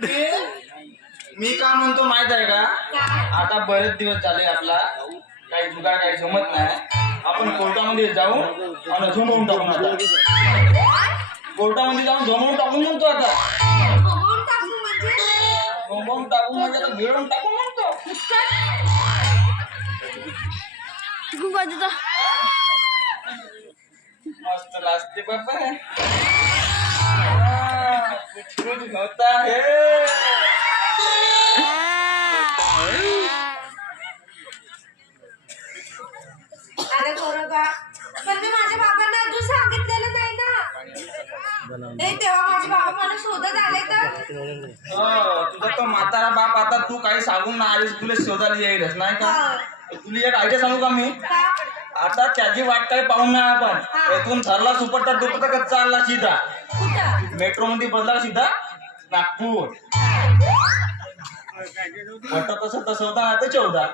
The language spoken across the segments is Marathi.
मी का म्हणतो माहित आहे का? आता बरेच दिवस झाले आपला काही जुगाड काही जमत नाही. आपण कोर्टामध्ये जाऊ आणि जमवून टाकून आता कोर्टामध्ये जाऊन जमवून टाकून म्हणतो आता जमवून टाकून म्हणजे आता गिळून टाकून म्हणतो. मस्त लाजते बाबा कुछ होता है. अरे बरोबर म्हणजे माझ्या बाबांना अजून सांगितलेलं नाही ना. तेव्हा माझे बाबा मला शोधत आले तर तुझा तो म्हातारा बाप आता तू काही सांगून ना आलीस तुला शोधायला येईलच नाही का? तुला एक आयडिया सांगू का मी? आता त्याची वाट काही पाहून नाही आपण इथून ठरला सुपरटा दुपटा कच्चा चालला सीधा मेट्रो मध्ये बदला सीधा नागपूर तसं तसं होता ना तर 14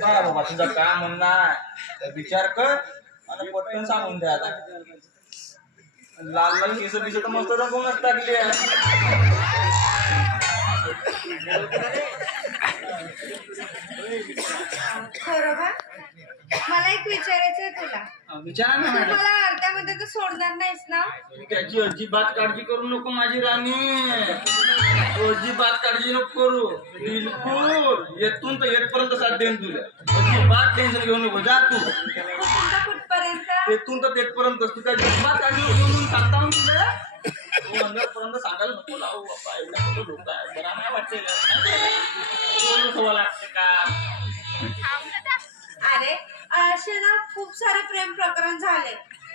काय बाबा तुझा काय म्हणणार विचार कर आणि पटकन सांगून द्या. आता लाल लाल केस बिस तर मस्त रंगूनच टाकली आहे. बरोबर मला एक विचारायचंय तुला. विचार ना मॅडम. मला अर्ध्यामध्ये तर सोडणार नाहीस ना? त्याची अजिबात काळजी करू नको माझी राणी. अजिबात काळजी नको करू बिलकुल. येथून तर येतपर्यंत साथ देईन तुला. अजिबात टेन्शन घेऊ नको जा तू कुठपर्यंत? येथून तर तेथपर्यंत तू काय अजिबात काळजी घेऊन सांगता मग तुला तू अंगापर्यंत सांगायला नको लावू बाबा. एवढा मोठं डोकं आहे बरा नाही वाटते लागते का? अरे असे ना खूप सारे प्रेम प्रकरण झाले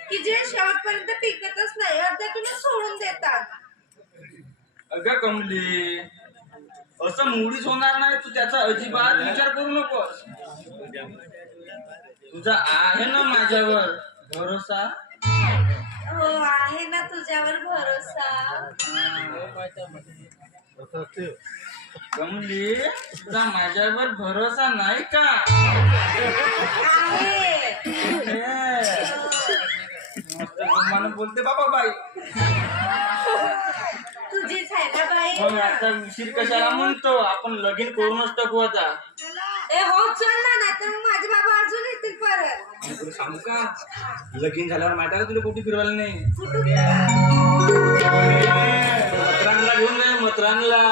की जे शेवटपर्यंत टिकतच नाही अर्ध्यातूनच सोडून देतात. अगं कमली असं मुळीच होणार नाही. तू त्याचा अजिबात विचार करू नकोस. तुझा आहे ना माझ्यावर भरोसा? हो आहे ना तुझ्यावर भरोसा. कमली तुझा माझ्यावर भरोसा नाही का? आहे. मला बोलते बाबा बाई तुझीच आहे ना बाई. मग आता उशीर कशाला म्हणतो? आपण लगीन करूनच टाकू आता. ए हो चल ना नाही तर माझे बाबा अजून येतील परत. तुला सांगू का लगीन झाल्यावर माहिती तुला कुठे फिरवायला नाही. मथुरांना घेऊन जाय मथुरांना.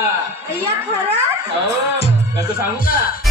खरंच? हो कसं सांगू का?